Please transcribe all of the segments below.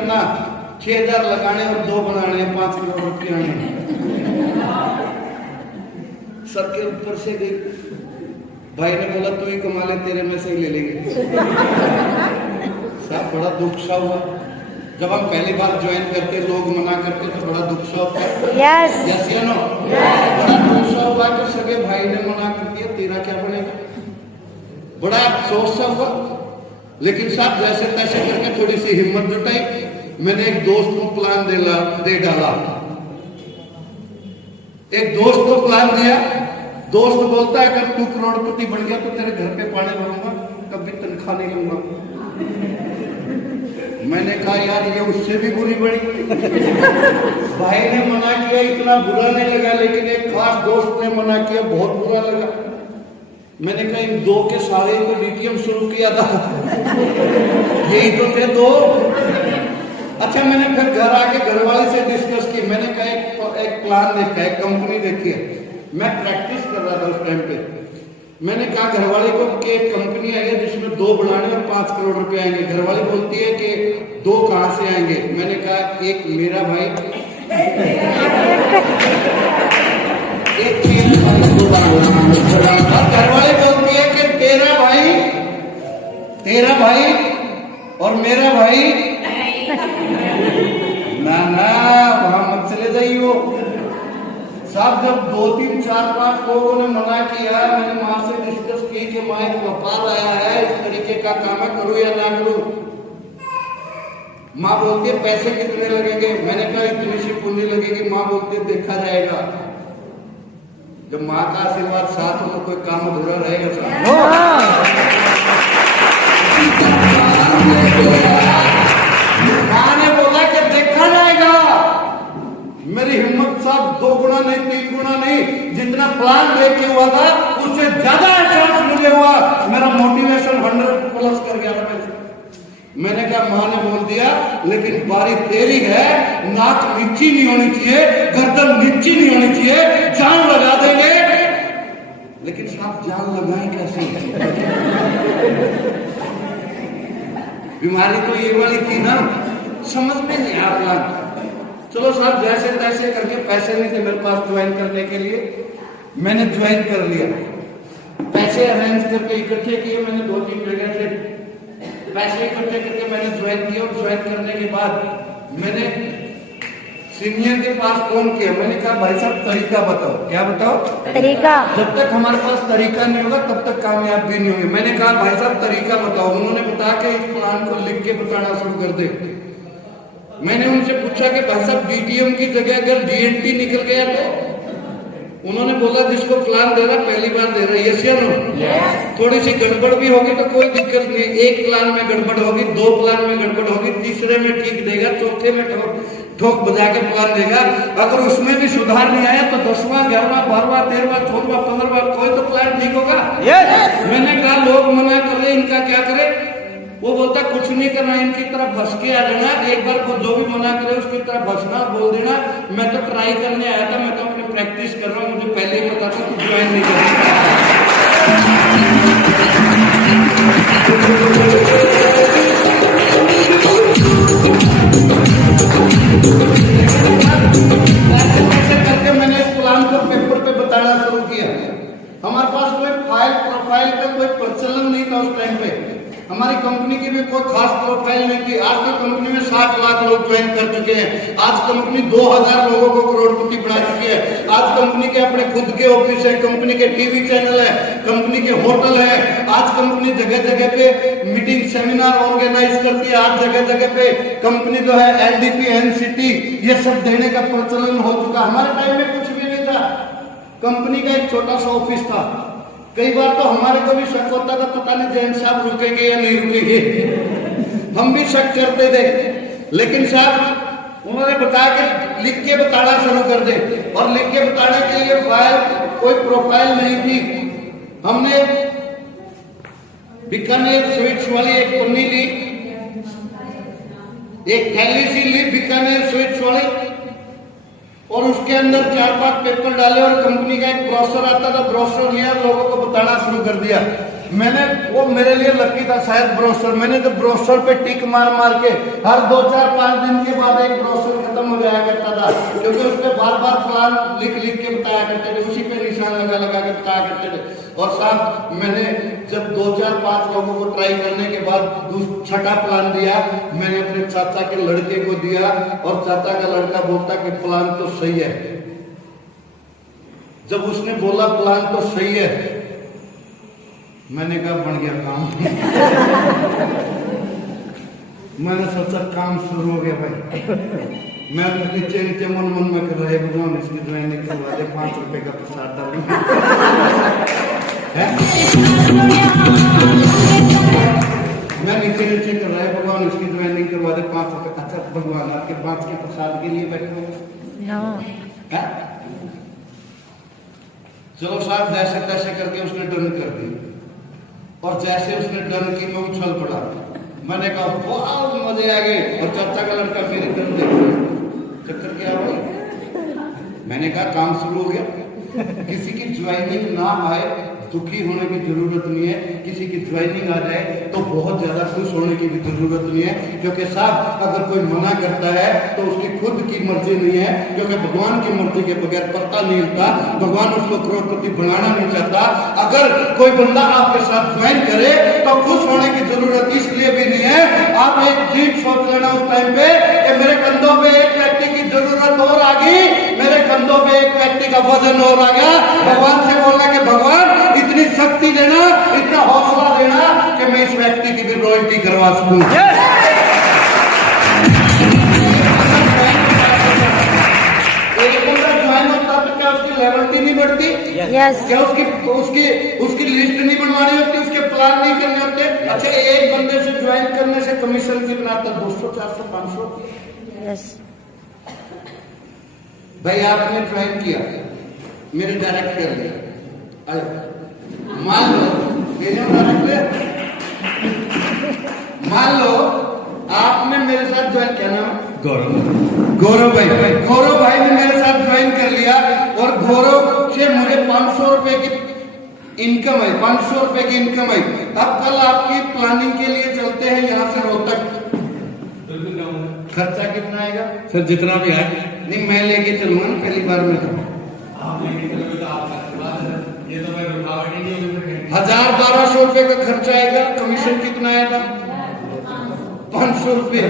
करना, 6,000 लगाने और 2 बनाने, 5 करोड़ रुपये आने। सर के ऊपर से गई, भाई ने बोला तू ही कमा ले, तेरे में से ही ले लेंगे। साहब बड़ा दुख सा हुआ, जब हम पहली बार ज्वाइन करते लोग मना करते तो बड़ा दुख सा होता है। यस या नो? बड़ा दुख सा हुआ कि सगे भाई ने मना कर दिया, तेरा क्या बनेगा, बड़ा अफसोस सा हुआ। लेकिन साहब जैसे तैसे करके थोड़ी सी हिम्मत जुटाई, मैंने एक दोस्त को प्लान दे डाला। एक दोस्त को प्लान दिया, दोस्त बोलता है अगर तू करोड़पति बन गया तो तेरे घर पे पानी भरूंगा, कभी तनख्वाह नहीं लूंगा। मैंने कहा यार ये उससे भी बुरी बड़ी। भाई ने मना किया, इतना बुरा नहीं लगा, लेकिन एक खास दोस्त ने मना किया, बहुत बुरा लगा। मैंने कहा इन 2 के सारे को लिथियम शुरू किया था, यही तो थे 2। अच्छा मैंने फिर घर आके घरवाली से डिस्कस की, मैंने कहा एक प्लान देखा है, कंपनी देखी है। मैं प्रैक्टिस कर रहा था उस टाइम पे। मैंने कहा घरवाली को कि एक कंपनी आई है जिसमें 2 बनाने और 5 करोड़ रुपए आएंगे। घरवाली बोलती है कि 2 कहां से आएंगे? मैंने कहा एक मेरा भाई, एक मेरा भाई, 2 बनाना। घरवाली बोलती है कि तेरा भाई और मेरा भाई। ना वहां मत चले जाइयो साहब। जब 2, 3, 4, 5 लोगों ने मना किया, मैंने माँ से डिस्कस की कि माँ एक व्यापार आया है, इस तरीके का काम है, करूँ या ना करूँ? माँ बोलती है पैसे कितने लगेंगे? मैंने कहा इतनी सी पूंजी लगेगी। माँ बोलती है देखा जाएगा। जब माँ का आशीर्वाद साथ हो तो कोई काम अधूरा रहेगा साहब। माँ ने बोला कि देखा जाएगा। मेरी हिम्मत साहब 2 गुना नहीं, 3 गुना नहीं, जितना प्लान लेके हुआ था उससे ज्यादा एहसास मुझे हुआ। मेरा मोटिवेशन 100+ कर गया था। मैंने कहा माँ ने बोल दिया, लेकिन बारी तेरी है, नाक नीची नहीं होनी चाहिए, गर्दन नीची नहीं होनी चाहिए, जान लगा देंगे। लेकिन साहब जान लगाए कैसे? बीमारी तो ये वाली थी ना, समझ में नहीं आ रहा। चलो साहब जैसे तैसे करके, पैसे नहीं थे मेरे पास ज्वाइन करने के लिए, मैंने ज्वाइन कर लिया। पैसे अरेंज करके इकट्ठे किए मैंने 2-3 जगह से, पैसे इकट्ठे करके मैंने ज्वाइन किया। और ज्वाइन करने के बाद मैंने सीनियर के पास फोन किया। मैंने कहा भाई साहब तरीका बताओ। क्या बताओ? तरीका। जब तक हमारे पास तरीका नहीं होगा तब तक कामयाब भी नहीं होंगे। मैंने कहा भाई साहब तरीका बताओ। उन्होंने बता के इस प्लान को लिख के बताना शुरू कर दे। मैंने उनसे पूछा कि भाई साहब डीटीएम की जगह अगर डीएनटी निकल गया तो? उन्होंने बोला जिसको प्लान दे रहा पहली बार दे रहा है, यस या नो? थोड़ी सी गड़बड़ भी होगी तो कोई दिक्कत नहीं। 1 प्लान में गड़बड़ होगी, 2 प्लान में गड़बड़ होगी, तीसरे में ठीक देगा, चौथे में ठोक बजा के प्लान देगा। अगर उसमें भी सुधार नहीं आया तो 10वां, 11वां, 12वां, 13वां, 14वां, 15वां कोई तो प्लान ठीक होगा। मैंने कहा लोग मना कर रहे, इनका क्या करे? वो बोलता कुछ नहीं करना, इनकी तरफ भस के आ जाना। एक बार को जो भी मना करे उसकी तरफ भसना, बोल देना मैं तो ट्राई करने आया था, मैं तो अपनी प्रैक्टिस कर रहा हूँ, मुझे पहले ही पता था कि ज्वाइन नहीं करना। करके मैंने इस प्लान को पेपर पे बताना शुरू किया। हमारे पास कोई फाइल प्रोफाइल का कोई प्रचलन नहीं था उस टाइम पे। हमारी कंपनी की भी कोई खास प्रोफाइल नहीं थी। आज तो कंपनी में 60 लाख लोग ज्वाइन कर चुके हैं। आज कंपनी 2000 लोगों को करोड़पति बना चुकी है। आज कंपनी के अपने खुद के ऑफिस है, कंपनी के टीवी चैनल है, कंपनी के होटल है। आज कंपनी जगह जगह पे मीटिंग सेमिनार ऑर्गेनाइज करती है। आज जगह जगह पे कंपनी जो है LDP, NCT ये सब देने का प्रचलन हो चुका। हमारे टाइम में कुछ भी नहीं था। कंपनी का एक छोटा सा ऑफिस था। कई बार तो हमारे को भी शक होता था पता नहीं जैन साहब रुकेंगे या नहीं रुकेंगे। हम भी शक करते थे, लेकिन साहब उन्होंने बताया कि लिख के बताना शुरू कर दे। और लिख के बताने के लिए फाइल कोई प्रोफाइल नहीं थी। हमने बीकानेर स्वीट्स वाली एक पन्नी ली, एक थैली सी ली बीकानेर स्वीट्स वाली, और उसके अंदर 4-5 पेपर डाले और कंपनी का एक ब्रोशर आता था, ब्रोशर लिया, लोगों को बताना शुरू कर दिया। मैंने वो मेरे लिए लकी था शायद ब्रोशर, मैंने तो ब्रोशर पे टिक मार मार के हर 2-4-5 दिन के बाद एक ब्रोशर खत्म हो जाया करता था, क्योंकि उस पर बार बार प्लान लिख लिख के बताया करते थे, उसी पे निशान लगा लगा के बताया करते थे। और साहब मैंने जब 2-4-5 लोगों को ट्राई करने के बाद छठा प्लान दिया, मैंने अपने चाचा के लड़के को दिया और चाचा का लड़का बोलता कि प्लान तो सही है। जब उसने बोला प्लान तो सही है, मैंने कहा बन गया काम। मैंने सोचा काम शुरू हो गया भाई। मैं नीचे नीचे मन मन में कर रहा है, भगवान इसकी ज्वाइनिंग करवा दे, 5 रुपए का प्रसाद डालू। मैं नीचे नीचे कर रहा है, भगवान इसकी ज्वाइनिंग करवा दे, 5 रुपए। अच्छा भगवान आपके 5 के प्रसाद के लिए बैठे हो? चलो साहब, जैसे तैसे करके उसने डन कर दी, और जैसे उसने डन की मैं उछल पड़ा। मैंने कहा बहुत मजे आ गए, और चाचा का लड़का मेरी डन देख चक्कर क्या भाई। मैंने कहा काम शुरू हो गया। किसी की ज्वाइनिंग ना आए दुखी होने की जरूरत नहीं है, किसी की ज्वाइनिंग आ जाए तो बहुत ज्यादा खुश होने की भी जरूरत नहीं है, क्योंकि साहब अगर कोई मना करता है तो उसकी खुद की मर्जी नहीं है, क्योंकि भगवान की मर्जी के बगैर पत्ता नहीं हिलता, भगवान उसको करोड़पति बनाना नहीं चाहता। अगर कोई बंदा आपके साथ ज्वाइन करे तो खुश होने की जरूरत इसलिए भी नहीं है। आप एक चीज सोच लेना उस टाइम पे कि मेरे कंधों पे एक व्यक्ति की जरूरत और आ गई, मेरे कंधों पे एक व्यक्ति का वजन और आ गया। भगवान से बोलना कि भगवान इतनी शक्ति देना, इतना हौसला देना कि मैं इस व्यक्ति की भी रॉयल्टी करवा सकूं। एक बंदा ज्वाइन होता तो क्या उसकी लेवलिटी नहीं बढ़ती? क्या उसकी लिस्ट नहीं बनवानी होती, उसके प्लान नहीं करने होते? अच्छा, एक बंदे से ज्वाइन करने से कमीशन कितना आता? 200, 400, 500? भाई आपने ज्वाइन किया, मेरे डायरेक्ट कर दिया, मान लो मान लो आपने मेरे साथ ज्वाइन, क्या नाम? गौरव भाई ने मेरे साथ ज्वाइन कर लिया, और गौरव से मुझे 500 रुपए की इनकम है, 500 रुपए की इनकम है। अब कल आपकी प्लानिंग के लिए चलते हैं यहाँ से रोहतक, खर्चा कितना आएगा सर? जितना भी है। नहीं, मैं लेके चलूंगा ना पहली बार में, आप लेके चलोगे तो आपका आशीर्वाद है, ये तो मैं रुकावट ही नहीं होगी। 1000-1200 रुपए का खर्चा आएगा, कमीशन कितना आएगा? 500 रुपए।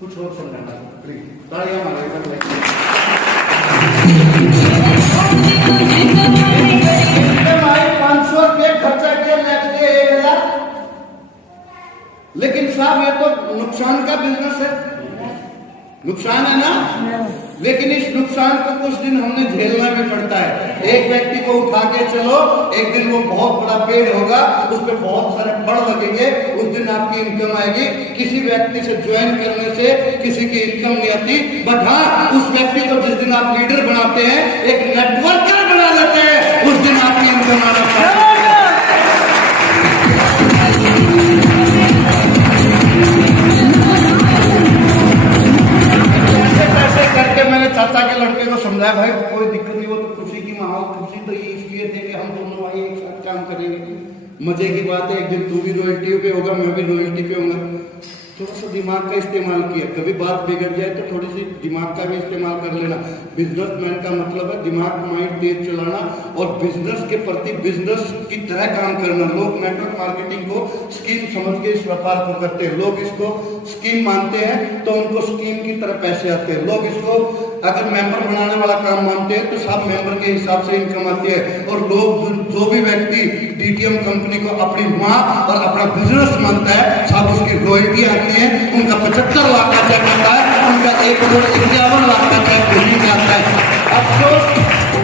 कुछ और समझाना प्लीज, तालियां मारेगा। 500 रुपए खर्चा किया, नेक्स्ट डे 1000। लेकिन साहब ये तो नुकसान का बिजनेस है, नुकसान है ना? लेकिन इस नुकसान को कुछ दिन हमने झेलना भी पड़ता है। एक व्यक्ति को उठा के चलो, एक दिन वो बहुत बड़ा पेड़ होगा, उस पर बहुत सारे फल लगेंगे, उस दिन आपकी इनकम आएगी। किसी व्यक्ति से ज्वाइन करने से किसी की इनकम नहीं आती, बट हाँ, उस व्यक्ति को जिस दिन आप लीडर बनाते हैं, एक नेटवर्कर बना देते हैं, उस दिन आपकी इनकम आना चाहिए। चाचा के लड़के को समझाया, भाई कोई दिक्कत नहीं, वो तो खुशी की माहौल, खुशी तो ये इसलिए थे कि हम दोनों भाई एक साथ काम करेंगे। मजे की बात है, एक दिन तू भी रॉयल्टी पे होगा, मैं भी रॉयल्टी पे होगा। थोड़ा सा दिमाग का इस्तेमाल किया, कभी बात बिगड़ जाए तो थोड़ी सी दिमाग का भी इस्तेमाल कर लेना। बिजनेसमैन का मतलब है दिमाग माइंड तेज चलाना और बिजनेस के प्रति बिजनेस की तरह काम करना। लोग नेटवर्क मार्केटिंग को स्कीम समझ के इस व्यापार को करते हैं, लोग इसको स्कीम मानते हैं तो उनको स्कीम की तरह पैसे आते हैं। लोग इसको अगर मेंबर बनाने वाला काम मानते हैं तो सब मेंबर के हिसाब से इनकम आती है। और लोग जो भी व्यक्ति डीटीएम कंपनी को अपनी माँ और अपना बिजनेस मानता है, सब उसकी रॉयल्टी आती है, उनका 75 लाख का चेक आता है, उनका 1,51 लाख का चेक भूमि में आता है। अफसोस,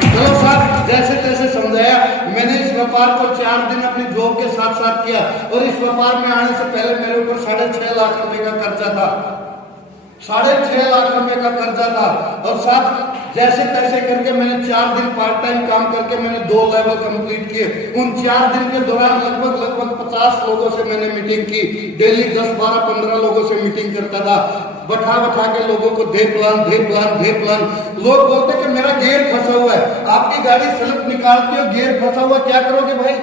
चलो साहब जैसे तैसे समझाया। मैंने इस व्यापार को 4 दिन अपनी जॉब के साथ साथ किया, और इस व्यापार में आने से पहले मेरे ऊपर 6.5 लाख रुपए का खर्चा था, 6.5 लाख रुपए का खर्चा था। और साथ जैसे तैसे करके मैंने 4 दिन पार्ट टाइम काम करके मैंने 2 लेवल कंप्लीट किए। उन 4 दिन के दौरान लगभग 50 लोगों से मैंने मीटिंग की, डेली 10, 12, 15 लोगों से मीटिंग करता था, बैठा के लोगों को दे प्लान। लोग बोलते कि मेरा गियर फंसा हुआ है। आपकी गाड़ी स्लिप निकालती हो, गियर फंसा हुआ, क्या करोगे भाई?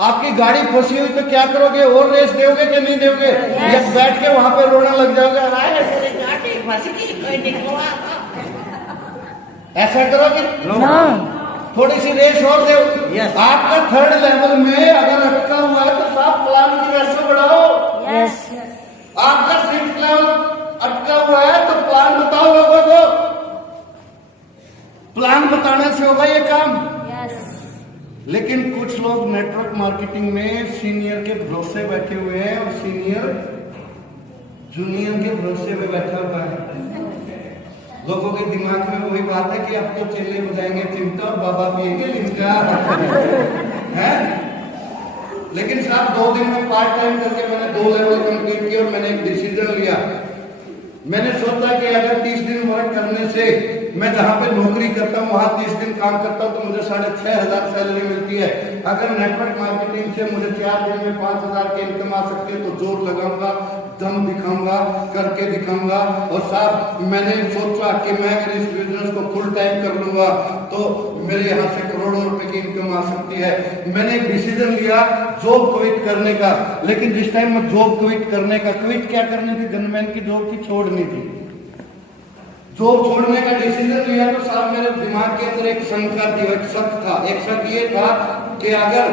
आपकी गाड़ी फंसी हुई तो क्या करोगे? और रेस दोगे कि नहीं दोगे? या बैठ के वहां पे रोना लग जाओगे, हाय मेरी गाड़ी फंस गई, कोई निकलवा। ऐसा करोगे? थोड़ी सी रेस और दो। आपका थर्ड लेवल में अगर अटका हुआ है तो साफ प्लान की रेस बढ़ाओ। आपका सिक्स लेवल अटका हुआ है तो प्लान बताओ लोगों को। प्लान बताने से होगा ये काम। लेकिन कुछ लोग नेटवर्क मार्केटिंग में सीनियर के भरोसे बैठे हुए हैं और सीनियर जूनियर के भरोसे पे बैठा हुआ है। लोगों के दिमाग में वही बात है कि अब तो चेले बजाएंगे चिमटा और बाबा पिएंगे लिमका है। लेकिन साहब 2 दिन में पार्ट टाइम करके मैंने 2 लेवल कंप्लीट किया और मैंने एक डिसीजन लिया। मैंने सोचा कि अगर 30 दिन वर्क करने से मैं जहां पे नौकरी करता हूँ वहां 30 दिन काम करता हूँ तो मुझे 6,500 सैलरी मिलती है। अगर नेटवर्क मार्केटिंग से मुझे 4 दिन में 5,000 की इनकम आ सकती है तो जोर लगाऊंगा, दम दिखाऊंगा, करके दिखाऊंगा। और साहब मैंने सोचा कि मैं अगर इस बिजनेस को फुल टाइम कर लूंगा तो मेरे यहाँ से करोड़ों रुपए की इनकम आ सकती है। मैंने एक डिसीजन लिया जॉब क्विट करने का। लेकिन जिस टाइम मैं जॉब क्विट करने का, क्विट क्या करनी थी, गनमैन की जॉब की छोड़नी थी। जॉब छोड़ने का डिसीजन लिया तो साहब मेरे दिमाग के अंदर एक शंका थी, एक शक था। एक शक ये था कि अगर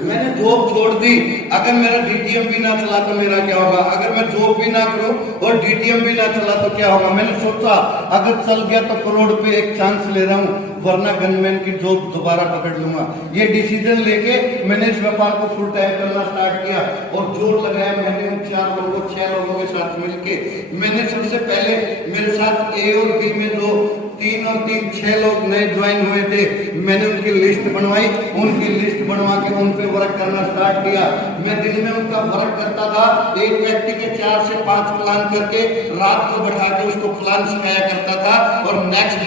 मैंने जॉब छोड़ दी, अगर मेरा डीटीएम भी ना चला तो मेरा क्या होगा? अगर मैं जॉब भी ना करूं और डीटीएम भी ना चला तो क्या होगा? मैंने सोचा अगर चल गया तो करोड़ पे एक चांस ले रहा हूं, वरना गनमैन की जॉब दोबारा पकड़ लूंगा। ये डिसीजन लेके मैंने इस व्यापार को फुल टाइम करना स्टार्ट किया और जोर लगाया। मैंने उन 4 लोगों 6 लोगों के साथ मिलके मैंने सबसे पहले मेरे साथ ए और बी में जो 3 और 3 6 लोग नए ज्वाइन हुए थे, मैंने उनकी लिस्ट बनवाई। उनकी लिस्ट बनवा के उन पे वर्क करना स्टार्ट किया। मैं दिन में उनका वर्क करता था। एक व्यक्ति के 4 से 5 प्लान करके रात को बैठा के उसको प्लान सिखाया करता था और नेक्स्ट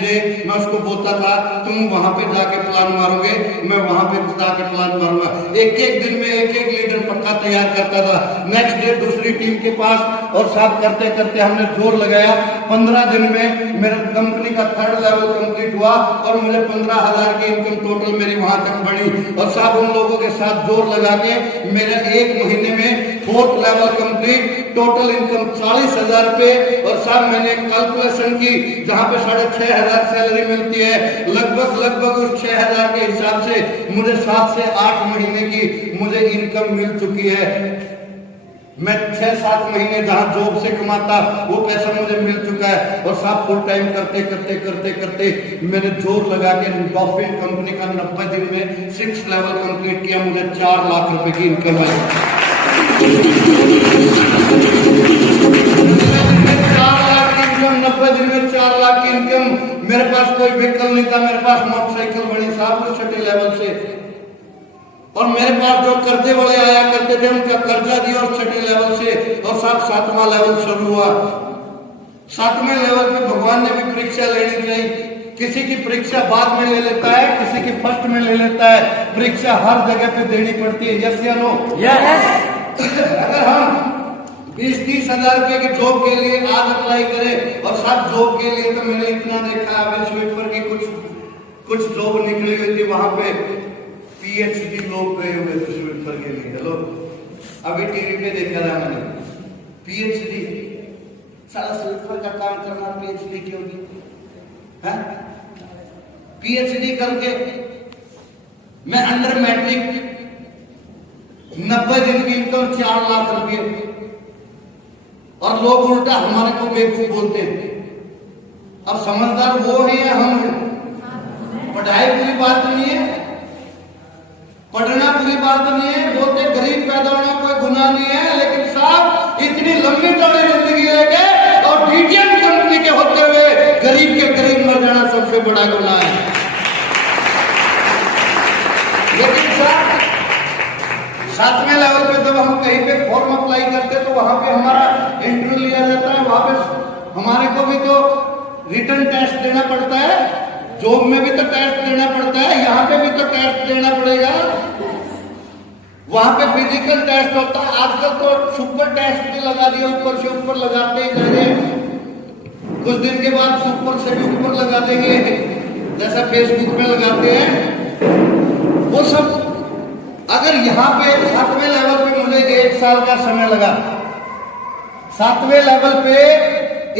डे मैं उसको बोलता था तुम वहां पे जाके प्लान मारोगे, मैं वहां पे जाके प्लान मारूंगा। एक दिन में एक लीडर पक्का तैयार करता था। नेक्स्ट डे दूसरी टीम के पास और साफ करते करते हमने जोर लगाया। 15 दिन में मेरा कंपनी का थर्ड लेवल कंप्लीट हुआ और मुझे 15,000 की इनकम टोटल मेरी वहां तक बढ़ी। और साहब उन लोगों के साथ जोर लगा के मेरा 1 महीने में 4th level complete, total income 40,000 पे। और साहब मैंने कैलकुलेशन की जहां पे 6,500 सैलरी मिलती है, लगभग उस 6,000 के हिसाब से मुझे 7 से 8 महीने की मुझे इनकम मिल चुकी है। मैं 6-7 महीने जहां जॉब से कमाता वो पैसा मुझे मिल चुका है। और साहब फुल टाइम करते मैंने जोर लगा के डॉल्फिन कंपनी का 90 दिन में 6th लेवल कंप्लीट किया। मुझे 4 लाख रुपए की इनकम आई। 4 लाख की इनकम, 90 दिन में 4 लाख की इनकम। मेरे पास कोई व्हीकल नहीं था, मेरे पास मोटरसाइकिल बनी साहब उस छठे लेवल से। और मेरे पास जो कर्जे वाले आया करते थे उनका कर्जा दिया और 6ठे लेवल से। और साहब 7वां लेवल शुरू हुआ। 7वें लेवल पे भगवान ने भी परीक्षा लेनी चाहिए। किसी की परीक्षा बाद में ले लेता है, किसी की फर्स्ट में ले लेता है। परीक्षा हर जगह पे देनी पड़ती है। यस या नो? यस। अगर हम 20-30 हजार रुपए की जॉब के लिए आज अप्लाई करें और सब जॉब के लिए तो मैंने इतना देखा अभी स्वीपर की कुछ जॉब निकली हुई थी, वहां पे पीएचडी लोग गए हुए थे स्वीपर के लिए। हेलो, अभी टीवी पे देखा था मैंने पीएचडी। सारा स्वीपर का काम करना पीएचडी क्यों की? पीएचडी करके मैं अंडर मैट्रिक 90 दिन की इनकम 4 लाख रुपए। और लोग उल्टा हमारे को बेवकूफ बोलते हैं। अब समझदार वो है या हम हैं? पढ़ाई बुरी बात नहीं है, पढ़ना बुरी बात नहीं है, बोलते गरीब पैदा होना कोई गुनाह नहीं है। लेकिन साहब इतनी लंबी चौड़ी जिंदगी लेके और डीटीएम कंपनी के होते हुए गरीब के गरीब मर जाना सबसे बड़ा गुनाह है। लेकिन साहब 7वें लेवल पे जब हम कहीं पे फॉर्म अप्लाई करते तो वहां पे हमारा इंटरव्यू लिया जाता है। वहां पे हमारे को भी तो रिटन टेस्ट देना पड़ता है, जॉब में भी तो टेस्ट देना पड़ता है, यहाँ पे भी तो टेस्ट देना पड़ेगा। वहां पे फिजिकल टेस्ट होता है। आजकल तो सुपर टेस्ट भी लगा दिया, ऊपर से ऊपर लगाते ही जाएंगे। कुछ दिन के बाद सुपर से भी ऊपर लगा देंगे, जैसा फेसबुक में लगाते हैं। वो सब अगर यहाँ पे 7वें लेवल पे मुझे 1 साल का समय लगा, 7वें लेवल पे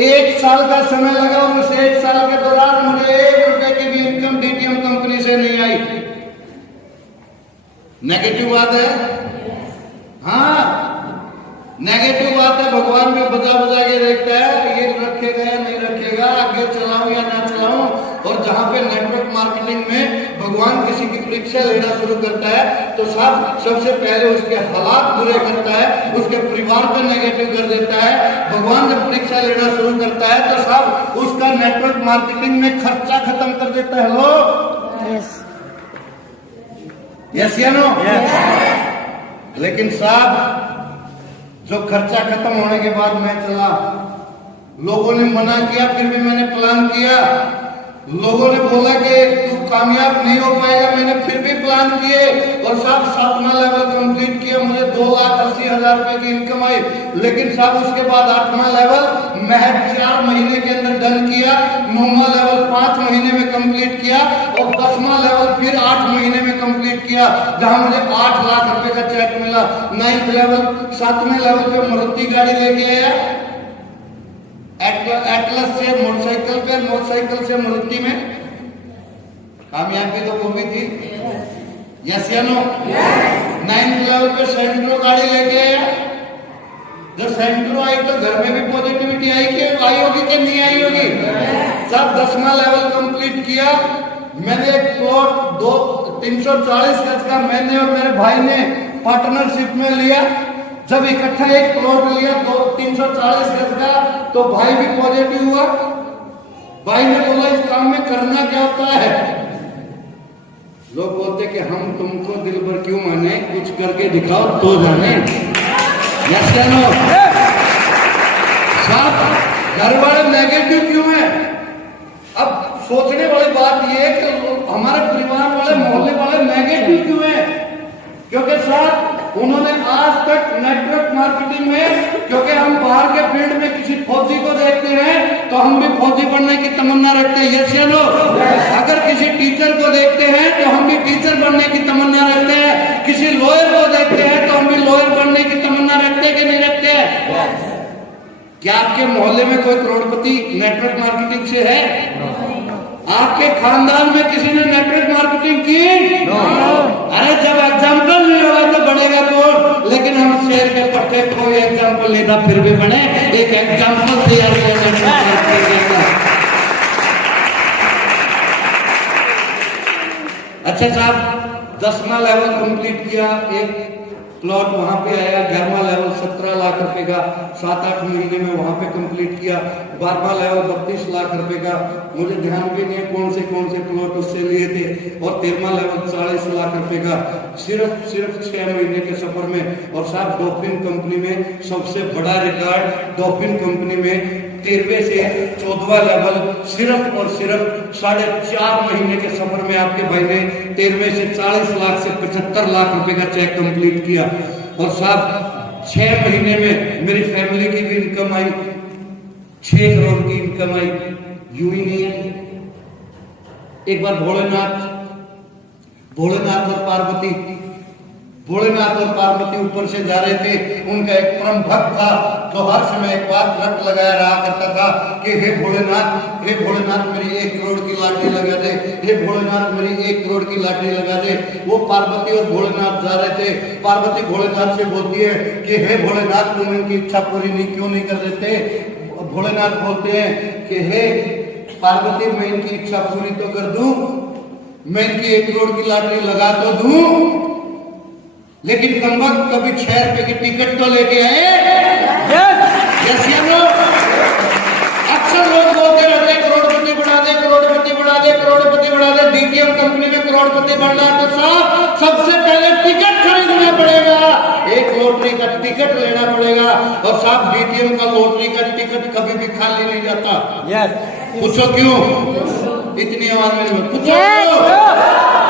1 साल का समय लगा और उस 1 साल के दौरान मुझे 1 रुपए की भी इनकम डीटीएम कंपनी से नहीं आई। नेगेटिव बात है, हाँ नेगेटिव बात है। भगवान भी बजा बजा के देखता है ये रखेगा या नहीं रखेगा, आगे चलाऊं या ना चलाऊं। और जहां पे नेटवर्क मार्केटिंग में भगवान किसी की परीक्षा लेना शुरू करता है तो साहब सबसे पहले उसके हालात बुरे करता है, उसके परिवार को नेगेटिव कर देता है। भगवान जब परीक्षा लेना शुरू करता है तो साहब उसका नेटवर्क मार्केटिंग में खर्चा खत्म कर देता है। हेलो, यस या नो? लेकिन साहब जो खर्चा खत्म होने के बाद मैं चला, लोगों ने मना किया फिर भी मैंने प्लान किया। लोगों ने बोला कि तू कामयाब नहीं हो पाएगा, मैंने फिर भी प्लान किए और साहब 7वां लेवल कंप्लीट किया। मुझे 2,80,000 रुपए की इनकम आई। लेकिन साहब उसके बाद 8वां लेवल महज 4 महीने के अंदर डन किया, 9वां लेवल 5 महीने में कंप्लीट किया और 10वां लेवल फिर 8 महीने में कंप्लीट किया, जहां मुझे 8 लाख रुपए का चेक मिला। 9th लेवल 7वें लेवल पे मारुति गाड़ी लेके आया, एटलस से मोटरसाइकिल पे, मोटरसाइकिल से मारुति में। कामयाबी तो वो भी थी, यस या नो? 9th लेवल पे सेंट्रो गाड़ी लेके आया। जब सेंट्रो आई तो घर में भी पॉजिटिविटी आई होगी कि नहीं आई होगी? सब 10वां लेवल कंप्लीट किया। मैंने एक प्लॉट 340 गज का मैंने और मेरे भाई ने पार्टनरशिप में लिया। जब इकट्ठा एक प्लॉट लिया 340 गज का तो भाई भी पॉजिटिव हुआ। भाई ने बोला इस काम में करना क्या होता है? लोग बोलते कि हम तुमको दिल भर क्यों माने, कुछ करके दिखाओ तो जाने। यस या नो? साहब घर वाले नेगेटिव क्यों है? अब सोचने वाली बात यह है कि हमारे परिवार वाले, मोहल्ले वाले नेगेटिव क्यों है? क्योंकि साहब उन्होंने आज तक नेटवर्क मार्केटिंग में, क्योंकि हम बाहर के फील्ड में किसी फौजी को देखते हैं तो हम भी फौजी बनने की तमन्ना रखते हैं, यस या नो? अगर किसी टीचर को देखते हैं तो हम भी टीचर बनने की तमन्ना रखते हैं, किसी लॉयर को देखते हैं तो हम भी लॉयर बनने की तमन्ना रखते हैं कि नहीं रखते हैं? क्या आपके मोहल्ले में कोई करोड़पति नेटवर्क मार्केटिंग से है? आपके खानदान में किसी ने नेटवर्क मार्केटिंग की? अरे जब एग्जाम्पल नहीं होगा तो बढ़ेगा कौन? लेकिन हम शेर के पट्टे कोई एग्जाम्पल नहीं था फिर भी बने, एक एग्जाम्पल तैयार किया नेटवर्क मार्केटिंग का। अच्छा साहब 10वां लेवल कंप्लीट किया, एक प्लॉट वहां पे आया। 11वां लेवल 17 लाख रुपए का 7-8 महीने में वहां पे कंप्लीट किया। 12वां लेवल 32 लाख रुपए का, मुझे ध्यान भी नहीं कौन से प्लॉट उससे लिए थे। और 13वां लेवल 40 लाख रुपए का सिर्फ 6 महीने के सफर में। और साहब डॉल्फिन कंपनी में सबसे बड़ा रिकॉर्ड, डॉल्फिन कंपनी में 13वें से 14वां लेवल सिर्फ और सिर्फ 4.5 महीने के सफर में आपके भाई ने 13वें से 40 लाख से 75 लाख रुपए का चेक कंप्लीट किया। और साहब 6 महीने में मेरी फैमिली की भी इनकम आई, 6 करोड़ की इनकम आई। यूं ही नहीं है। एक बार भोलेनाथ और पार्वती ऊपर से जा रहे थे। उनका एक परम भक्त था जो हर समय एक बात रट लगाया रहा करता था कि हे भोलेनाथ मेरी 1 करोड़ की लाठी लगा दे, हे भोलेनाथ मेरी 1 करोड़ की लाठी लगा दे। वो पार्वती और भोलेनाथ जा रहे थे। पार्वती भोलेनाथ से बोलती है कि हे भोलेनाथ तुम इनकी इच्छा पूरी क्यों नहीं कर देते? भोलेनाथ बोलते हैं कि हे पार्वती मैं इनकी इच्छा पूरी तो कर दूं, मैं इनकी 1 करोड़ की लाठी लगा तो दूं, लेकिन कमबख्त कभी 6 रुपए की टिकट तो लेके आए। यस या नो? अक्सर लोग बोलते रहते हैं करोड़पति बढ़ा दे, करोड़पति बढ़ा दे, करोड़पति बढ़ा दे। डीटीएम कंपनी में करोड़पति बढ़ना है तो साहब सबसे पहले टिकट खरीदना पड़ेगा, एक लॉटरी का टिकट लेना पड़ेगा। और साहब डीटीएम का लॉटरी का टिकट कभी भी खाली नहीं जाता। पूछो क्यों? इतनी आवाज में पूछो क्यों?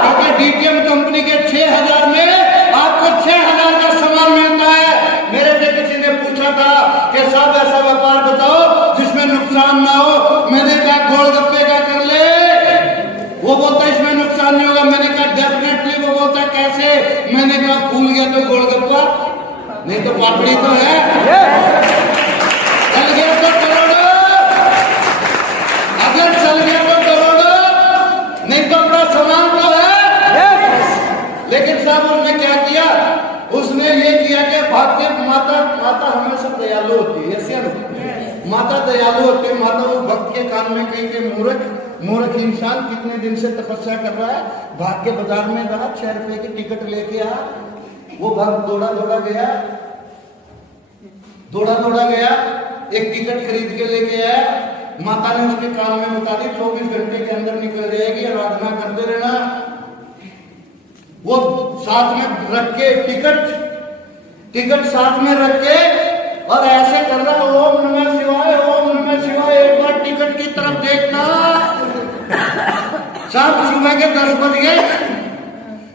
क्योंकि डीटीएम कंपनी के 6000 में आपको 6000 का सामान मिलता है। मेरे से किसी ने पूछा था कि साहब ऐसा व्यापार बताओ जिसमें नुकसान ना हो। मैंने कहा गोलगप्पे का कर ले। वो बोलता इसमें नुकसान नहीं होगा। मैंने कहा डेफिनेटली। वो बोलता भूल गया तो गोलगप्पा, नहीं तो पापड़ी तो है। चल गया तो करोड़ों, अगर चल गया तो करोड़ों, नहीं तो अपना सामान तो है। लेकिन साहब उसने क्या किया, उसने ये किया कि भाग्य माता हमेशा दयालु होती है। माता दयालु होती है। माता उस भक्त के कान में कही कि मूर्ख इंसान कितने दिन से तपस्या कर रहा है, भाग के बाजार में रहा, 6 रुपए की टिकट लेके आ। वो भक्त दौड़ा दौड़ा गया, एक टिकट खरीद के लेके आया। माता ने उसके कान में बता दी 24 घंटे के अंदर निकल जाएगी, आराधना करते रहना। वो साथ में रख के टिकट साथ में रख के और ऐसे कर रहा, ओम नमः शिवाय, ओम नमः शिवाय। एक बार टिकट की तरफ देखना। साहब सुबह के 10 बज गए,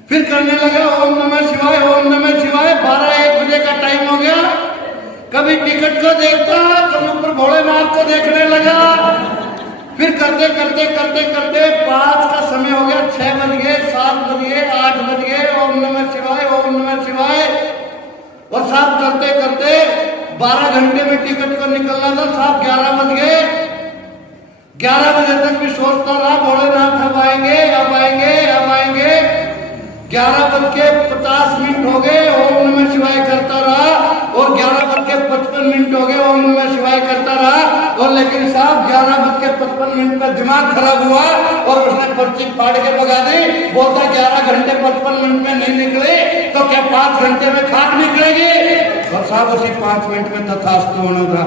फिर करने लगा ओम नमः शिवाय, ओम नमः शिवाय। 12-1 बजे का टाइम हो गया। कभी टिकट को देखता, कभी ऊपर भोलेनाथ को देखने लगा। फिर करते 5 का समय हो गया, 6 बज गए, 7 बज गए, 8 बज गए। ओम नमः शिवाय, ओम नमः शिवाय। और साहब करते 12 घंटे में टिकट को निकलना था। साहब 11 बज गए। 11 बजे तक भी सोचता रहा भोलेनाथ अब आएंगे। 11:50 हो गए, ओम नमः शिवाय करता रहा। और 11:55 हो गए, ओम नमः शिवाय करता रहा। और लेकिन साहब 11:55 में दिमाग खराब हुआ और उसने पर्ची फाड़ के भगा दी। बोलता 11 घंटे 55 मिनट में नहीं निकले तो क्या 5 घंटे में खाक निकलेगी। और साहब उसी 5 मिनट में तथास्तु होना था।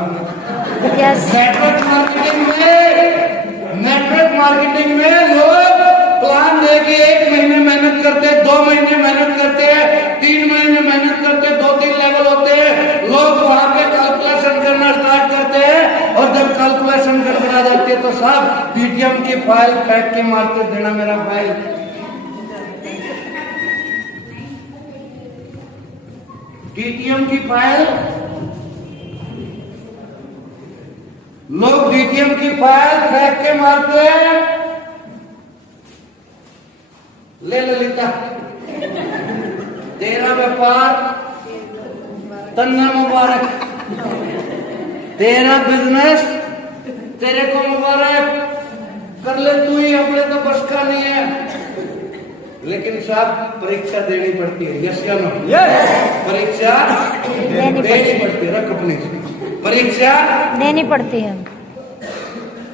नेटवर्क मार्केटिंग में लोग प्लान लेके 1 महीने मेहनत करते, 2 महीने मेहनत करते हैं, 3 महीने मेहनत करते, 2-3 लेवल होते हैं। लोग वहां पे कैलकुलेशन करना स्टार्ट करते हैं और जब कैलकुलेशन करके आ जाती है तो साहब पीटीएम की फाइल फेंक के मारते, देना मेरा फाइल। डीटीएम की फाइल, लोग डीटीएम की फाइल फेंक के मारते हैं। ले ललिता, तेरा व्यापार तन्ना मुबारक, तेरा बिजनेस तेरे को मुबारक, कर ले तू ही, अपने तो बस का नहीं है। लेकिन साहब परीक्षा देनी पड़ती है। यस या नो? परीक्षा देनी पड़ती है। रख अपनी परीक्षा देनी पड़ती है।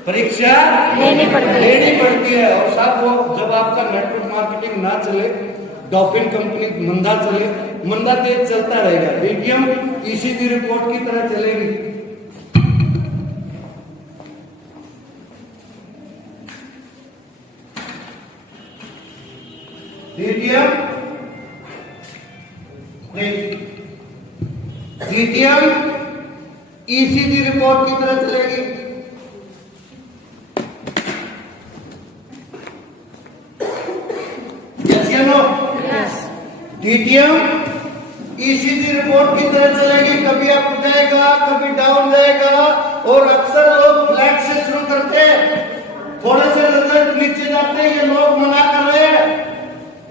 परीक्षा देनी पड़ती है। और साहब वो जब आपका नेटवर्क मार्केटिंग ना चले, डॉल्फिन कंपनी मंदा चले, मंदा तेज चलता रहेगा, डीटीएम ईसीजी रिपोर्ट की तरह चलेगी। डीटीएम ईसीजी रिपोर्ट की तरह चलेगी। डीटीएम ईसीजी रिपोर्ट की तरह चलेगी। कभी अप जाएगा, कभी डाउन जाएगा। और अक्सर लोग फ्लैट से शुरू करते हैं, थोड़े से रिजल्ट नीचे जाते हैं, ये लोग मना कर रहे हैं।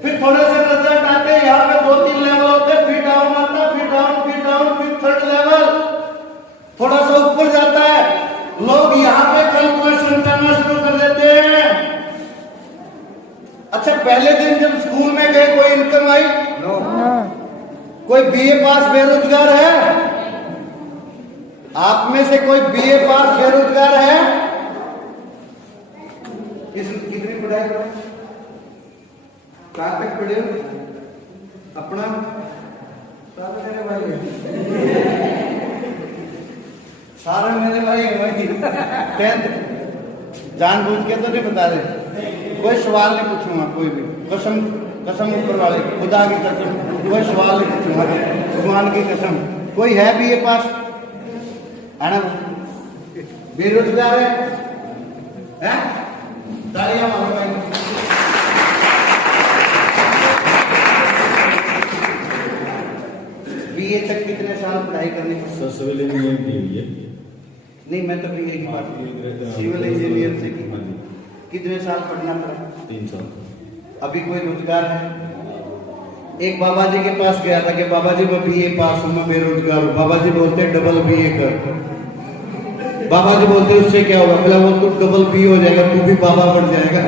फिर थोड़े से रिजल्ट आते हैं, यहाँ पे 2-3 लेवल होते हैं, फिर डाउन आता, फिर डाउन, फिर 3rd लेवल, थोड़ा सा ऊपर जाता है। लोग यहाँ पे कैलकुलेशन करना शुरू कर देते हैं। अच्छा, पहले दिन जब स्कूल में गए कोई इनकम आई? नो। कोई बीए पास बेरोजगार है? आप में से कोई बीए पास बेरोजगार है? कितनी पढ़ाई करो? कहाँ तक पढ़े हो? अपना सारे मेरे भाई 10th जानबूझ के तो नहीं बता रहे। कोई सवाल नहीं पूछूंगा, कोई भी कसम ऊपर वाले खुदा की कसम, कोई सवाल नहीं पूछूंगा, भगवान की कसम। कोई है बीए पास? है ना? बेरोजगार है? तालियां मारो भाई। बीए तक कितने साल पढ़ाई करनी पड़ती? सिविल इंजीनियरिंग की हुई है। नहीं, मैं तो बीए की बात कर, सिविल इंजीनियर से की। कितने साल पढ़ना पड़ा? 3 साल। अभी कोई रोजगार है? एक बाबा जी के पास गया था कि बाबा जी मैं बीए पास हूं, मैं बेरोजगार हूं। बाबा जी बोलते डबल बीए कर। बाबा जी बोलते उससे क्या होगा? बोला वो तू डबल बी हो जाएगा, तू भी बाबा बन जाएगा।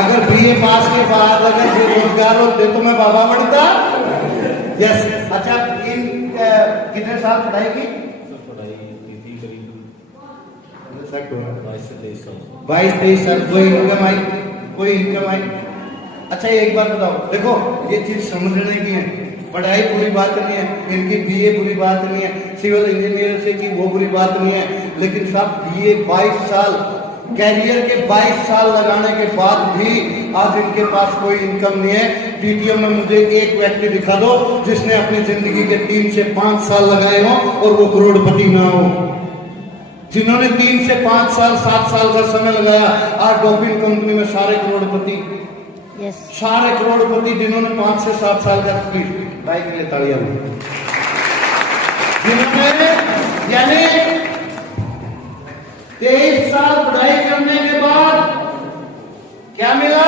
अगर बीए पास के बाद अगर बेरोजगार होते तो मैं बाबा बनता। यस। अच्छा, इन कितने साल पढ़ाई की? 22-23 साल। कोई इनकम आई? अच्छा एक बात बताओ, देखो ये चीज समझने की है, पढ़ाई बुरी बात नहीं है, इनकी बीए बुरी बात नहीं है, सिविल इंजीनियर से की वो बुरी बात नहीं है, लेकिन साहब बीए 22 साल कैरियर के 22 साल लगाने के बाद भी आज इनके पास कोई इनकम नहीं है। पीटीएम में मुझे एक व्यक्ति दिखा दो जिसने अपनी जिंदगी के 3 से 5 साल लगाए हो और वो करोड़पति ना हो। जिन्होंने 3 से 5 साल 7 साल का समय लगाया, आज डॉपिंग कंपनी में सारे करोड़पति। सारे करोड़पति जिन्होंने 5 से 7 साल का भाई के लिए तालियां। जिन्होंने यानी 23 साल पढ़ाई करने के बाद क्या मिला?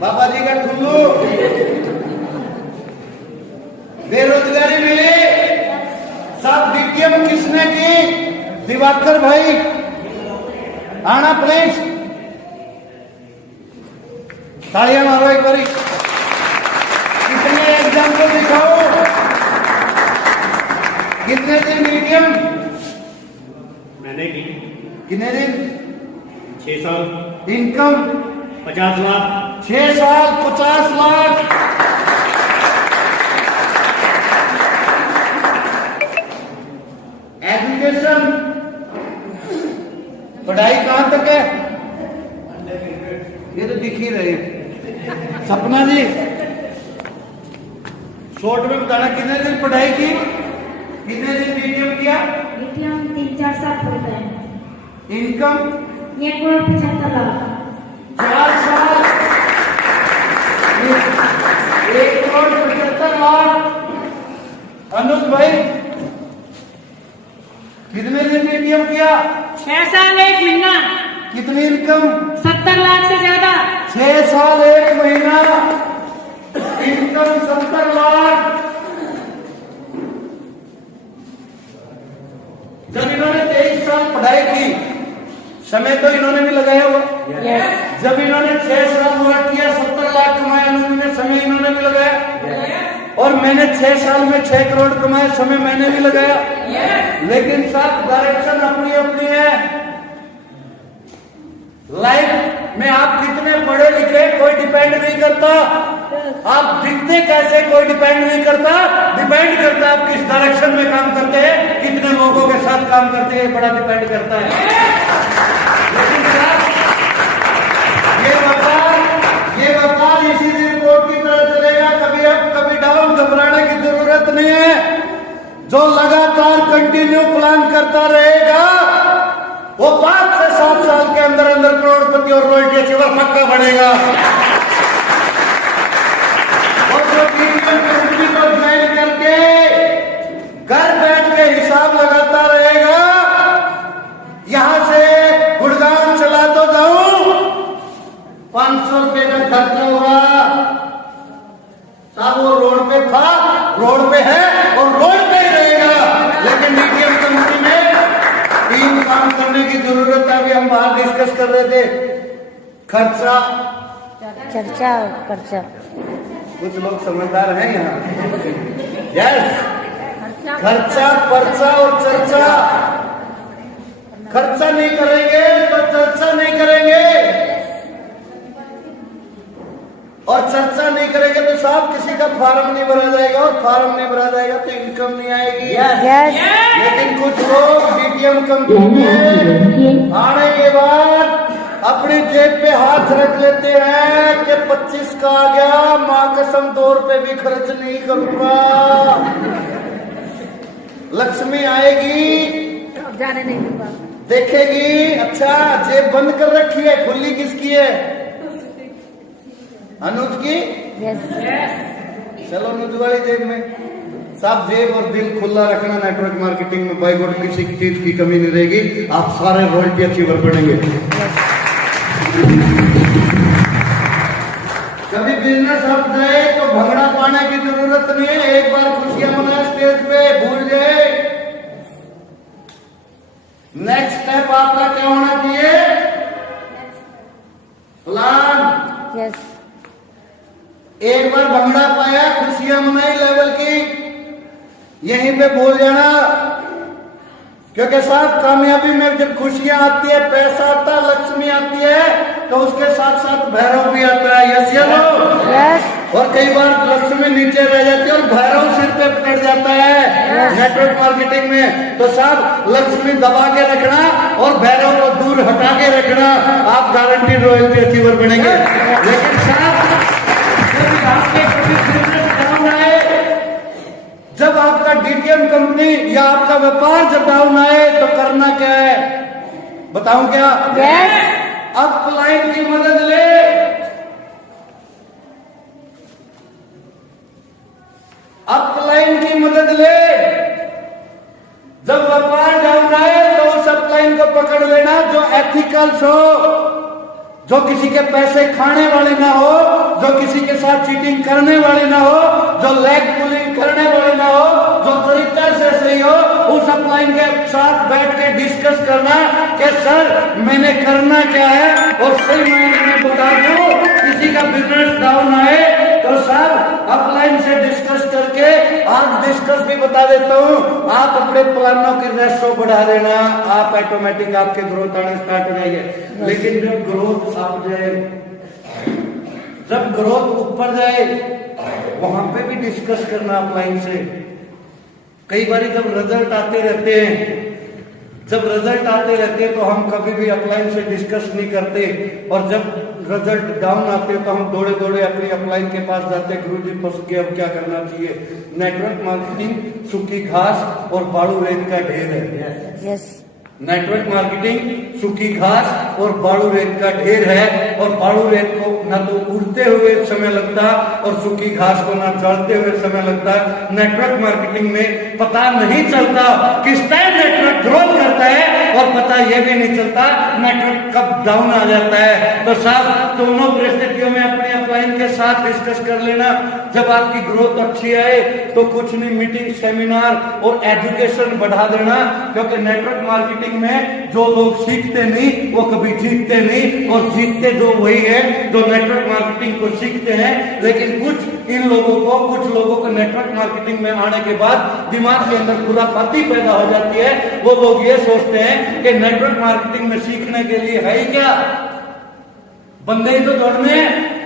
बाबा जी का ठुल्लू, बेरोजगारी मिली। सब डीटीएम किसने की? दिवाकर भाई आना प्लीज, तालियां मारो एक बारी। कितने एग्जाम्पल दिखाओ, कितने दिन मीडियम? मैंने की कितने दिन? 6 साल। इनकम 50 लाख। 6 साल 50 लाख। एजुकेशन पढ़ाई कहां तक है? ये तो दिख ही रही। सपना जी शॉर्ट में बताना, कितने दिन पढ़ाई की, कितने दिन मीडियम किया? मीडियम 3-4 साल पढ़ते हैं। इनकम 1,75 लाख। 4 साल 1,75 लाख। अनुज भाई कितने दिन मीडियम किया? 6 साल 1 महीना। कितनी इनकम? 70 लाख से ज्यादा। 6 साल 1 महीना, इनकम 70 लाख। जब इन्होंने 23 साल पढ़ाई की, समय तो इन्होंने भी लगाया हुआ। जब इन्होंने 6 साल वर्क किया, 70 लाख कमाए, इन्होंने समय इन्होंने भी लगाया। और मैंने 6 साल में 6 करोड़ कमाए, समय मैंने भी लगाया। लेकिन साथ डायरेक्शन अपनी अपनी है। लाइफ में आप कितने पढ़े लिखे कोई डिपेंड नहीं करता, आप दिखते कैसे कोई डिपेंड नहीं करता, डिपेंड करता आप किस डायरेक्शन में काम करते हैं, कितने लोगों के साथ काम करते हैं, बड़ा डिपेंड करता है। लेकिन ये व्यापार इसी रिपोर्ट की तरह चलेगा, कभी अप कभी डाउन, घबराने की जरूरत नहीं है। जो लगातार कंटिन्यू प्लान करता रहेगा वो 5 से 7 साल के अंदर अंदर करोड़पति और रॉयल्टी अचीवर पक्का बढ़ेगा। और जो कंपनी को ज्वाइन करके घर बैठ के हिसाब लगाता रहेगा, यहां से गुड़गांव चला तो जाऊं 500 रुपए का खर्चा होगा। साहब वो रोड पे था, रोड पे है और रोड पे ही रहेगा। लेकिन डीटीएम कंपनी में 3 काम करने की जरूरत है। अभी हम बाहर डिस्कस कर रहे थे, खर्चा, चर्चा और पर्चा। कुछ लोग समझदार हैं यहाँ। यस, खर्चा, पर्चा और चर्चा। खर्चा नहीं करेंगे तो चर्चा नहीं करेंगे, और चर्चा नहीं करेंगे तो साहब किसी का फार्म नहीं भरा जाएगा, और फार्म नहीं भरा जाएगा तो इनकम नहीं आएगी। लेकिन कुछ लोग डीटीएम कंपनी में आने के बाद अपनी जेब पे हाथ रख लेते हैं कि 25 का आ गया, मां कसम 2 रुपए भी खर्च नहीं करूंगा। लक्ष्मी आएगी, जाने नहीं दूंगा, देखेगी, अच्छा जेब बंद कर रखी है, खुली किसकी है? अनुज की। चलो अनुज वाली जेब में। साहब जेब और दिल खुला रखना, नेटवर्क मार्केटिंग में बाई गॉड किसी चीज की कमी नहीं रहेगी, आप सारे रॉयल्टी अचीवर बनेंगे। कभी बिजनेस अप जाए तो भंगड़ा पाने की जरूरत नहीं है, एक बार खुशियां मनाए स्टेज पे, भूल जाए। नेक्स्ट स्टेप आपका क्या होना चाहिए? प्लान। यस। एक बार भंगड़ा पाया, खुशियां मनाई लेवल की, यहीं पे भूल जाना। क्योंकि साथ कामयाबी में जब खुशियां आती है, पैसा आता है, लक्ष्मी आती है, तो उसके साथ साथ भैरव भी आता है। यस या नो? यस। और कई बार लक्ष्मी नीचे रह जाती है और भैरव सिर पे पकड़ जाता है नेटवर्क मार्केटिंग में। तो साहब लक्ष्मी दबा के रखना और भैरव को दूर हटा के रखना, आप गारंटी रॉयल्टी अचीवर बनेंगे। लेकिन साहब जब आपके बिजनेस डाउन आए, जब आपका डीटीएम कंपनी या आपका व्यापार जब डाउन आए, तो करना क्या है बताऊं क्या? यस। अपलाइन की मदद ले। अपलाइन की मदद ले। जब व्यापार डाउन आए तो उस अपलाइन को पकड़ लेना जो एथिकल्स हो, जो किसी के पैसे खाने वाले ना हो, जो किसी के साथ चीटिंग करने वाले ना हो, जो लेग पुलिंग करने वाले ना हो, जो तरीका से सही हो। उस अपलाइन के साथ बैठ के डिस्कस करना कि सर मैंने करना क्या है, और सही मायने में बता दूं किसी का बिजनेस डाउन आए तो साहब अपलाइन से डिस्कस करके, आज डिस्कस भी बता देता हूं, आप अपने प्लानों की रेशो बढ़ा देना, आप ऑटोमेटिक आपके ग्रोथ आने स्टार्ट हो जाएंगे। लेकिन जब ग्रोथ आप जाए, जब ग्रोथ ऊपर जाए, वहां पे भी डिस्कस करना अपलाइन से। कई बार जब रिजल्ट आते रहते हैं, जब रिजल्ट आते रहते हैं तो हम कभी भी अपलाइन से डिस्कस नहीं करते, और जब रिजल्ट डाउन आते हैं तो हम दौड़े दौड़े अपनी अपलाइन के पास जाते हैं, गुरुजी फंस गए, अब क्या करना चाहिए? नेटवर्क मार्केटिंग सूखी घास और बाड़ू रेत का ढेर है। यस। नेटवर्क मार्केटिंग सूखी घास और बाड़ू रेत का ढेर है, और बाड़ू रेत को ना तो उड़ते हुए समय लगता और सूखी घास को ना चढ़ते हुए समय लगता। नेटवर्क मार्केटिंग में पता नहीं चलता किस टाइम नेटवर्क ग्रोथ करता है, और पता यह भी नहीं चलता नेटवर्क कब डाउन आ जाता है। तो साहब दोनों परिस्थितियों में अपने अपलाइन के साथ डिस्कस कर लेना। जब आपकी ग्रोथ अच्छी आए तो कुछ नहीं, मीटिंग, सेमिनार और एजुकेशन बढ़ा देना, क्योंकि नेटवर्क मार्केटिंग में जो लोग सीखते नहीं वो कभी जीतते नहीं, और जीतते जो वही है जो नेटवर्क मार्केटिंग को सीखते हैं। लेकिन कुछ इन लोगों को, कुछ लोगों को नेटवर्क मार्केटिंग में आने के बाद दिमाग के अंदर खुरापाती पैदा हो जाती है। वो लोग ये सोचते हैं कि नेटवर्क मार्केटिंग में सीखने के लिए है ही क्या, बंदे ही तो दौड़ने हैं।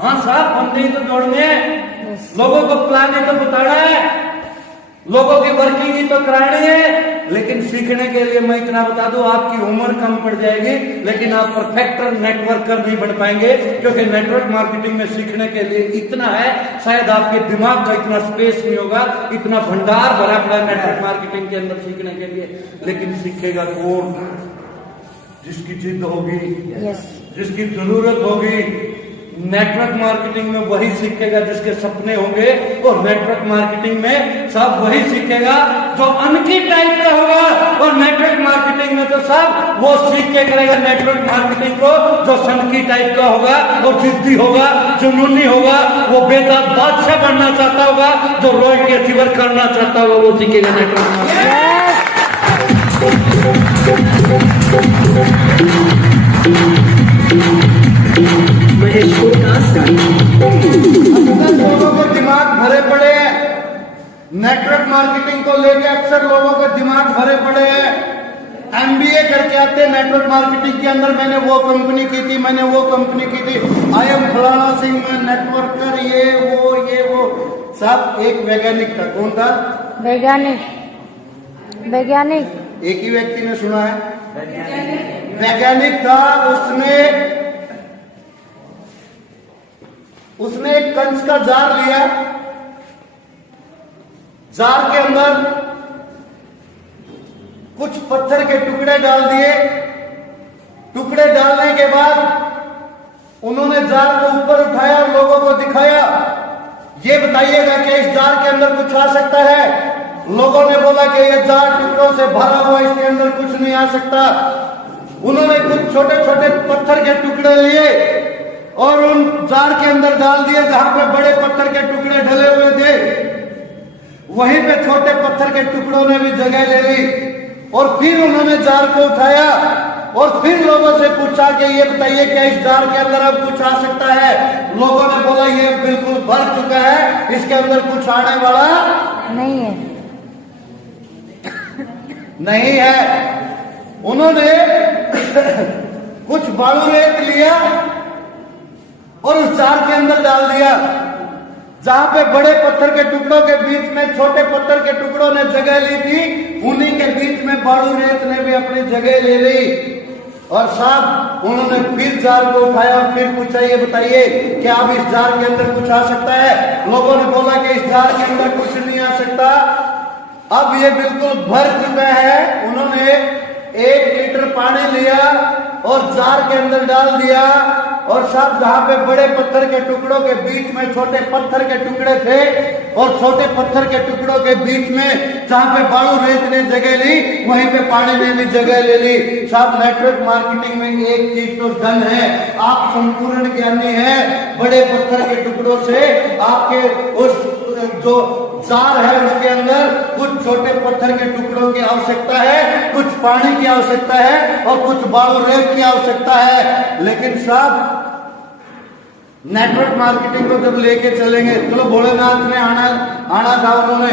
हाँ साहब, बंदे ही तो दौड़ने हैं, लोगों को प्लान ही तो बताना है, लोगों की वर्किंग ही तो करानी है। लेकिन सीखने के लिए मैं इतना बता दूं, आपकी उम्र कम पड़ जाएगी, लेकिन आप परफेक्टर नेटवर्कर नहीं बन पाएंगे, क्योंकि नेटवर्क मार्केटिंग में सीखने के लिए इतना है, शायद आपके दिमाग का इतना स्पेस नहीं होगा, इतना भंडार भरा पड़ा नेटवर्क मार्केटिंग के अंदर सीखने के लिए। लेकिन सीखेगा कौन? जिसकी जिद होगी, जिसकी जरूरत होगी। नेटवर्क मार्केटिंग में वही सीखेगा जिसके सपने होंगे, और नेटवर्क मार्केटिंग में सब वही सीखेगा जो अनकी टाइप का होगा। और नेटवर्क मार्केटिंग में तो सब वो सीख के करेगा नेटवर्क मार्केटिंग को जो सनकी टाइप का होगा, और जिद्दी होगा, जुनूनी होगा, वो बेटा बादशाह बनना चाहता होगा, जो रॉयल्टी अचीवर करना चाहता होगा, वो सीखेगा नेटवर्क मार्केटिंग। लोगों के दिमाग भरे पड़े हैं नेटवर्क मार्केटिंग को लेकर, अक्सर लोगों के दिमाग भरे पड़े हैं। एमबीए करके आते हैं नेटवर्क मार्केटिंग के अंदर, मैंने वो कंपनी की थी, मैंने वो कंपनी की थी, आई एम फलाना सिंह, मैं नेटवर्कर, ये वो। सब एक वैज्ञानिक था। कौन था? वैज्ञानिक। एक ही व्यक्ति ने सुना है, वैज्ञानिक था। उसने एक कंच का जार लिया, जार के अंदर कुछ पत्थर के टुकड़े डाल दिए। टुकड़े डालने के बाद उन्होंने जार को ऊपर उठाया और लोगों को दिखाया, ये बताइएगा कि इस जार के अंदर कुछ आ सकता है? लोगों ने बोला कि ये जार टुकड़ों से भरा हुआ, इसके अंदर कुछ नहीं आ सकता। उन्होंने कुछ छोटे छोटे पत्थर के टुकड़े लिए और उन जार के अंदर डाल दिए जहां पे बड़े पत्थर के टुकड़े ढले हुए थे। वहीं पे छोटे पत्थर के टुकड़ों ने भी जगह ले ली और फिर उन्होंने जार को उठाया और फिर लोगों से पूछा कि ये बताइए क्या इस जार के अंदर अब कुछ आ सकता है? लोगों ने बोला ये बिल्कुल भर चुका है, इसके अंदर कुछ आने वाला नहीं है। नहीं है। उन्होंने कुछ बालू रेत लिया और उस जार के अंदर डाल दिया। जहां पे बड़े पत्थर के टुकड़ों के बीच में छोटे पत्थर के टुकड़ों ने जगह ली थी, उन्हीं के बीच में बालू रेत ने भी अपनी जगह ले ली। और साहब उन्होंने फिर जार को उठाया और फिर पूछा ये बताइए क्या अब इस जार के अंदर कुछ आ सकता है? लोगों ने बोला कि इस जार के अंदर कुछ नहीं आ सकता, अब ये बिल्कुल भर चुका है। उन्होंने 1 लीटर पानी लिया और जार के अंदर डाल दिया और साहब जहां पे बड़े पत्थर के टुकड़ों के बीच में छोटे पत्थर के टुकड़े थे और छोटे पत्थर के टुकड़ों के बीच में जहां पे बालू रेत ने जगह ली, वहीं पे पानी ने भी जगह ले ली। साहब नेटवर्क मार्केटिंग में एक चीज तो डन है, आप संपूर्ण ज्ञानी हैं। बड़े पत्थर के टुकड़ों से आपके उस जो जार है उसके अंदर कुछ छोटे पत्थर के टुकड़ों की आवश्यकता है, कुछ पानी की आवश्यकता है और कुछ बालू रेत की आवश्यकता है। लेकिन साहब नेटवर्क मार्केटिंग को जब लेके चलेंगे, चलो भोलेनाथ में आना था उन्होंने।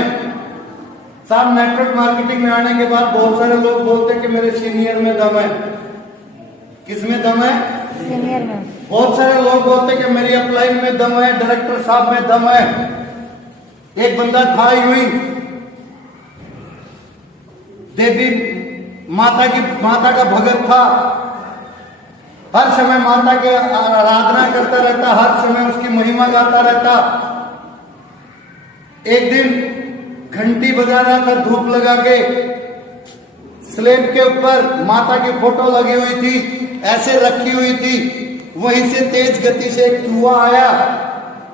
साहब नेटवर्क मार्केटिंग में आने के बाद बहुत सारे लोग बोलते हैं कि मेरे सीनियर में दम है। किसमें दम है? सीनियर में। बहुत सारे लोग बोलते हैं कि मेरी अपलाइन में दम है, डायरेक्टर साहब में दम है। एक बंदा था यूं ही, देवी माता का भगत था, हर समय माता के आराधना करता रहता, हर समय उसकी महिमा गाता रहता। एक दिन घंटी बजा रहा था धूप लगा के, स्लेब के ऊपर माता की फोटो लगी हुई थी, ऐसे रखी हुई थी। वहीं से तेज गति से एक चूहा आया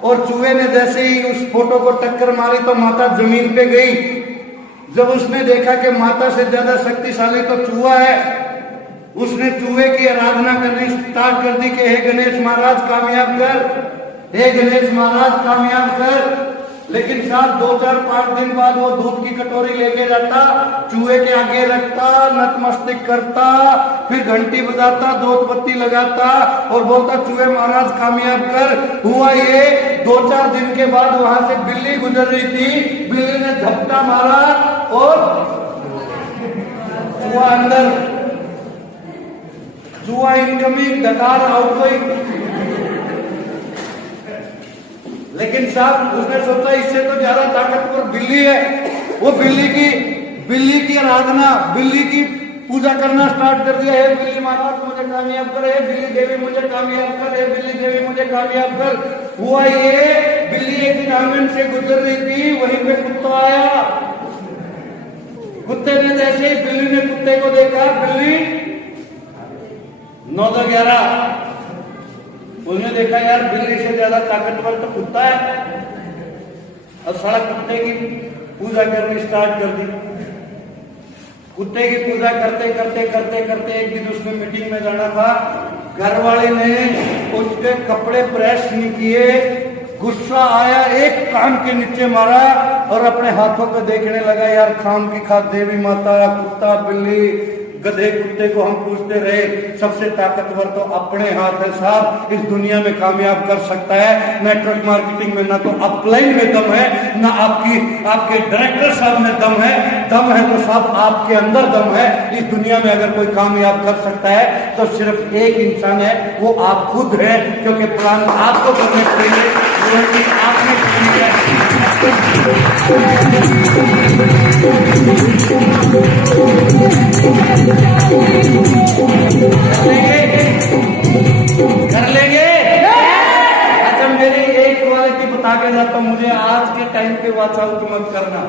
और चूहे ने जैसे ही उस फोटो को टक्कर मारी तो माता जमीन पे गई। जब उसने देखा कि माता से ज्यादा शक्तिशाली तो चूहा है, उसने चूहे की आराधना करनी स्टार्ट कर दी कि हे गणेश महाराज कामयाब कर, हे गणेश महाराज कामयाब कर। लेकिन साहब 2-4-5 दिन बाद वो दूध की कटोरी लेके जाता, चूहे के आगे रखता, नतमस्तक करता, फिर घंटी बजाता, जोत बत्ती लगाता और बोलता चूहे महाराज कामयाब कर। हुआ ये 2-4 दिन के बाद वहां से बिल्ली गुजर रही थी, बिल्ली ने झपटा मारा और चूहा अंदर, चूहा इनकमिंग, डकार आउटगोइंग। लेकिन साहब उसने सोचा इससे तो ज्यादा ताकतवर बिल्ली है। वो बिल्ली की आराधना, बिल्ली की पूजा करना स्टार्ट कर दिया। हे बिल्ली महाराज मुझे कामयाब कर, हे बिल्ली देवी मुझे कामयाब कर, हे बिल्ली देवी मुझे कामयाब कर। हुआ ये बिल्ली एक दिन आंगन से गुजर रही थी, वहीं पे कुत्ता आया। कुत्ते ने जैसे ही बिल्ली ने कुत्ते को देखा, बिल्ली 9-11, उसने देखा यार बिल्ली से ज्यादा ताकतवर तो कुत्ता है, और सारा कुत्ते की पूजा करनी स्टार्ट कर दी। कुत्ते की पूजा करते करते करते करते एक दिन उसने मीटिंग में जाना था, घर वाले ने उसके कपड़े प्रेस नहीं किए, गुस्सा आया, एक कान के नीचे मारा और अपने हाथों पे देखने लगा। यार खाम की खाद देवी माता, कुत्ता, बिल्ली, गधे, कुत्ते को हम पूछते रहे, सबसे ताकतवर तो अपने हाथ है साहब। इस दुनिया में कामयाब कर सकता है नेटवर्क मार्केटिंग में ना तो अपलाइन में दम है, ना आपके डायरेक्टर साहब में दम है तो साहब आपके अंदर दम है। इस दुनिया में अगर कोई कामयाब कर सकता है तो सिर्फ एक इंसान है, वो आप खुद है, क्योंकि प्लान आपको करने चाहिए, आपने कर लेंगे। अच्छा मेरी एक क्वालिटी बता के जाता हूं, मुझे आज के टाइम पे वॉच आउट मत करना।